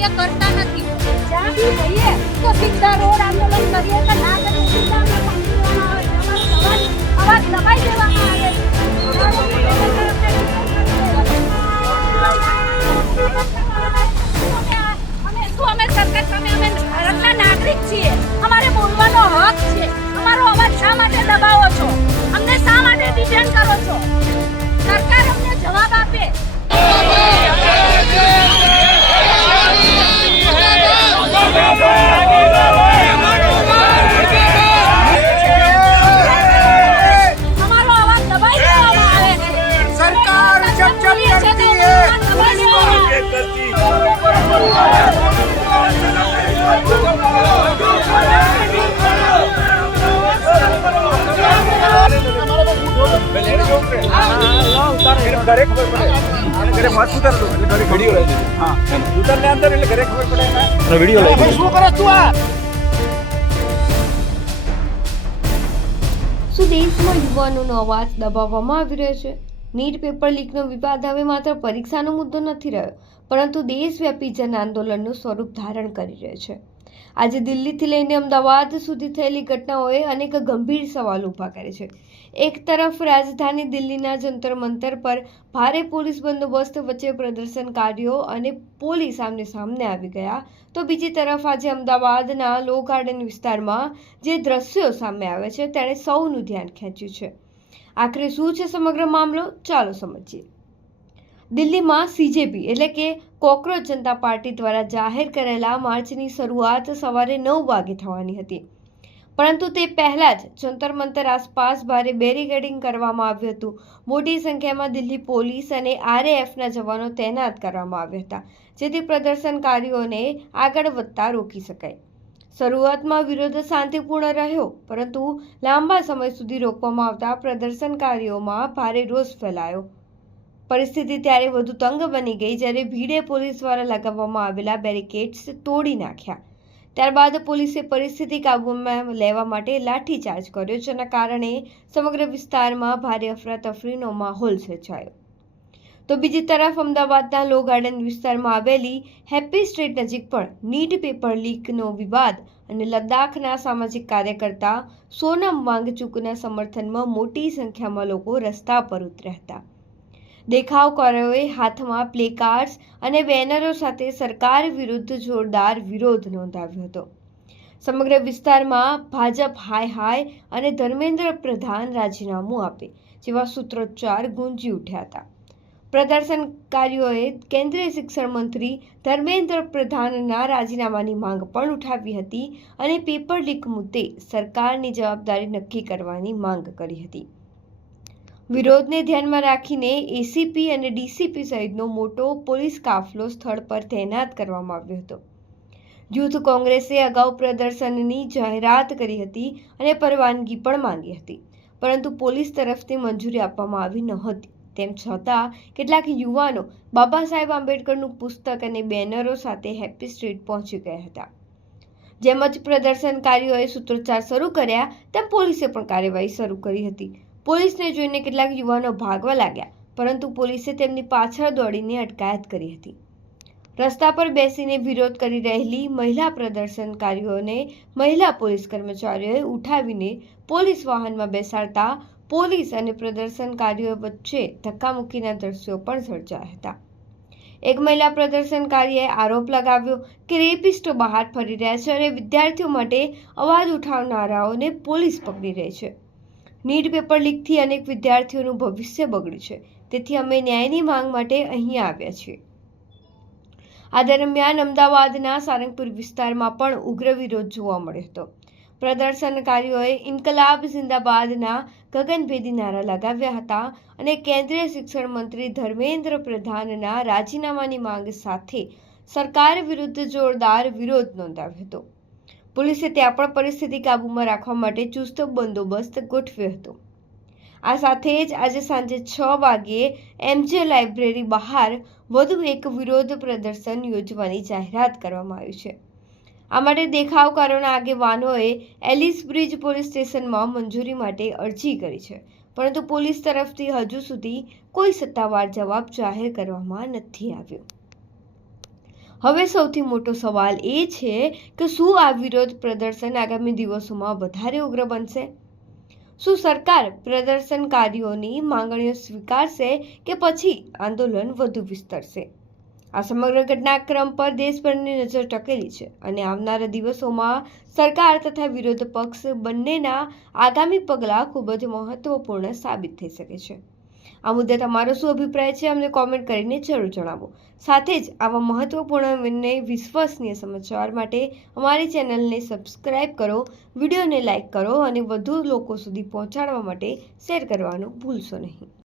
કાર્ય કરતા નથી. જ્યાં બી જઈએ તો સીધા રોડ આંદોલન કરીએ કે ના કરીએ સીધા અમને પકડી લેવામાં આવે, અવાજ દબાઈ દેવામાં આવે. અમે સરકાર સામે અમે ભારતના નાગરિક છીએ, અમારે બોલવાનો હક છે. અમારો અવાજ શા માટે દબાવો છો? અમને શા માટે ડિટેન કરો છો? સરકાર અમને જવાબ આપે. અમારો અવાજ દબાઈ દેવામાં આવે છે. सरकार जब जब करती है घरे खबर पड़े घरे मत उतर दो घरे वीडियो लगा दीजिए हां उतरने अंदर એટલે ઘરે ખબર પડે ના વીડિયો લઈ ભાઈ શું કરે તું આ સુદેશમાં યુવાનોનો અવાજ દબાવવામાં આવી રહ્યો છે. નીટ પેપર લીકનો વિવાદ હવે માત્ર પરીક્ષાનો મુદ્દો નથી રહ્યો, પરંતુ દેશવ્યાપી જન આંદોલનનું સ્વરૂપ ધારણ કરી રહ્યો છે. આજે દિલ્હીથી લઈને અમદાવાદ સુધી થયેલી ઘટનાઓએ અનેક ગંભીર સવાલ ઊભા કરે છે. એક તરફ રાજધાની દિલ્હીના જંતર મંતર પર ભારે પોલીસ બંદોબસ્ત વચ્ચે પ્રદર્શનકારીઓ અને પોલીસ આમને સામને આવી ગયા, તો બીજી તરફ આજે અમદાવાદના લો ગાર્ડન વિસ્તારમાં જે દ્રશ્યો સામે આવે છે તેણે સૌનું ધ્યાન ખેંચ્યું છે. આખરે શું છે સમગ્ર મામલો? ચાલો સમજીએ. દિલ્હીમાં સીજેપી એટલે કે કોકરોચ જનતા પાર્ટી દ્વારા જાહેર કરેલા માર્ચની શરૂઆત સવારે 9 વાગે થવાની હતી, પરંતુ તે પહેલા જ જંતર મંતર આસપાસ ભારે બેરિકેડિંગ કરવામાં આવ્યું હતું. મોટી સંખ્યામાં દિલ્હી પોલીસ અને આરએએફના જવાનો તૈનાત કરવામાં આવ્યા હતા, જેથી પ્રદર્શનકારીઓને આગળ વધતા રોકી શકાય. શરૂઆતમાં વિરોધ શાંતિપૂર્ણ રહ્યો, પરંતુ લાંબા સમય સુધી રોકવામાં આવતા પ્રદર્શનકારીઓમાં ભારે રોષ ફેલાયો. પરિસ્થિતિ ત્યારે વધુ તંગ બની ગઈ જ્યારે ભીડે પોલીસ દ્વારા લગાવવામાં આવેલા બેરિકેડ્સ તોડી નાખ્યા. ત્યારબાદ પોલીસે પરિસ્થિતિ કાબૂમાં લેવા માટે લાઠીચાર્જ કર્યો, જેના કારણે સમગ્ર વિસ્તારમાં ભારે અફરાતફરીનો માહોલ સર્જાયો. તો બીજી તરફ અમદાવાદના લો ગાર્ડન વિસ્તારમાં આવેલી હેપી સ્ટ્રીટ નજીક પણ નીટ પેપર લીકનો વિવાદ અને લદ્દાખના સામાજિક કાર્યકર્તા સોનમ વાંગચુકના સમર્થનમાં મોટી સંખ્યામાં લોકો રસ્તા પર ઉતર્યા હતા. દેખાવકારોએ હાથમાં પ્લેકાર્ડ્સ અને બેનરો સાથે સરકાર વિરુદ્ધ જોરદાર વિરોધ નોંધાવ્યો હતો. સમગ્ર વિસ્તારમાં ભાજપ હાય હાય અને ધર્મેન્દ્ર પ્રધાન રાજીનામું આપે જેવા સૂત્રોચ્ચાર ગુંજી ઉઠ્યા હતા. પ્રદર્શનકારીઓએ કેન્દ્રીય શિક્ષણ મંત્રી ધર્મેન્દ્ર પ્રધાનના રાજીનામાની માંગ પણ ઉઠાવી હતી અને પેપર લીક મુદ્દે સરકારની જવાબદારી નક્કી કરવાની માંગ કરી હતી. વિરોધને ધ્યાનમાં રાખીને એસીપી અને ડીસીપી સહિતનો મોટો પોલીસ કાફલો સ્થળ પર તૈનાત કરવામાં આવ્યો હતો. યુથ કોંગ્રેસે અગાઉ પ્રદર્શનની જાહેરાત કરી હતી અને પરવાનગી પણ માંગી હતી, પરંતુ પોલીસ તરફથી મંજૂરી આપવામાં આવી નહોતી. તેમ છતાં કેટલાક યુવાનો બાબા સાહેબ આંબેડકરનું પુસ્તક અને બેનરો સાથે હેપી સ્ટ્રીટ પહોંચી ગયા હતા. જેમ જ પ્રદર્શનકારીઓએ સૂત્રોચ્ચાર શરૂ કર્યા તેમ પોલીસે પણ કાર્યવાહી શરૂ કરી હતી. પોલીસને જોઈને કેટલાક યુવાનો ભાગવા લાગ્યા, પરંતુ પોલીસે તેમની પાછળ દોડીને અટકાયત કરી હતી. રસ્તા પર બેસીને વિરોધ કરી રહેલી મહિલા પ્રદર્શનકારીઓને મહિલા પોલીસ કર્મચારીઓએ ઉઠાવીને પોલીસ વાહનમાં બેસાડતા પોલીસ અને પ્રદર્શનકારીઓ વચ્ચે ધક્કામુક્કીના દ્રશ્યો પણ સર્જાયા હતા. એક મહિલા પ્રદર્શનકારીએ આરોપ લગાવ્યો કે રેપિસ્ટો બહાર ફરી રહ્યા છે અને વિદ્યાર્થીઓ માટે અવાજ ઉઠાવનારાઓને પોલીસ પકડી રહી છે. નીટ પેપર લીકથી અનેક વિદ્યાર્થીઓનું ભવિષ્ય બગડ્યું છે, તેથી અમે ન્યાયની માંગ માટે અહીં આવ્યા છીએ. આ દરમિયાન અમદાવાદના સારંગપુર વિસ્તારમાં પણ ઉગ્ર વિરોધ જોવા મળ્યો હતો. પ્રદર્શનકારીઓએ ઇન્કલાબ જિંદાબાદના ગગનભેદી નારા લગાવ્યા હતા અને કેન્દ્રીય શિક્ષણ મંત્રી ધર્મેન્દ્ર પ્રધાનના રાજીનામાની માંગ સાથે સરકાર વિરુદ્ધ જોરદાર વિરોધ નોંધાવ્યો હતો. પોલીસે ત્યાં પણ પરિસ્થિતિ કાબૂમાં રાખવા માટે ચુસ્ત બંદોબસ્ત ગોઠવ્યો હતો. આ સાથે જ આજે સાંજે 6 વાગ્યે એમજે લાઇબ્રેરી બહાર વધુ એક વિરોધ પ્રદર્શન યોજવાની જાહેરાત કરવામાં આવી છે. આ માટે દેખાવકારોના આગેવાનોએ એલિસ બ્રિજ પોલીસ સ્ટેશનમાં મંજૂરી માટે અરજી કરી છે, પરંતુ પોલીસ તરફથી હજુ સુધી કોઈ સત્તાવાર જવાબ જાહેર કરવામાં નથી આવ્યો. હવે સૌથી મોટો સવાલ એ છે કે શું આ વિરોધ પ્રદર્શન આગામી દિવસોમાં વધારે ઉગ્ર બનશે? શું સરકાર પ્રદર્શનકારીઓની માંગણીઓ સ્વીકારશે કે પછી આંદોલન વધુ વિસ્તરશે? આ સમગ્ર ઘટનાક્રમ પર દેશભરની નજર ટકેલી છે અને આવનારા દિવસોમાં સરકાર તથા વિરોધ પક્ષ બંનેના આગામી પગલાં ખૂબ જ મહત્વપૂર્ણ સાબિત થઈ શકે છે. આ મુદ્દે તમારો શું અભિપ્રાય છે અમને કોમેન્ટ કરીને જરૂર જણાવો. સાથે જ આવા મહત્વપૂર્ણ અને વિશ્વસનીય સમાચાર માટે અમારી ચેનલને સબસ્ક્રાઇબ કરો, વિડીયોને લાઇક કરો અને વધુ લોકો સુધી પહોંચાડવા માટે શેર કરવાનું ભૂલશો નહીં.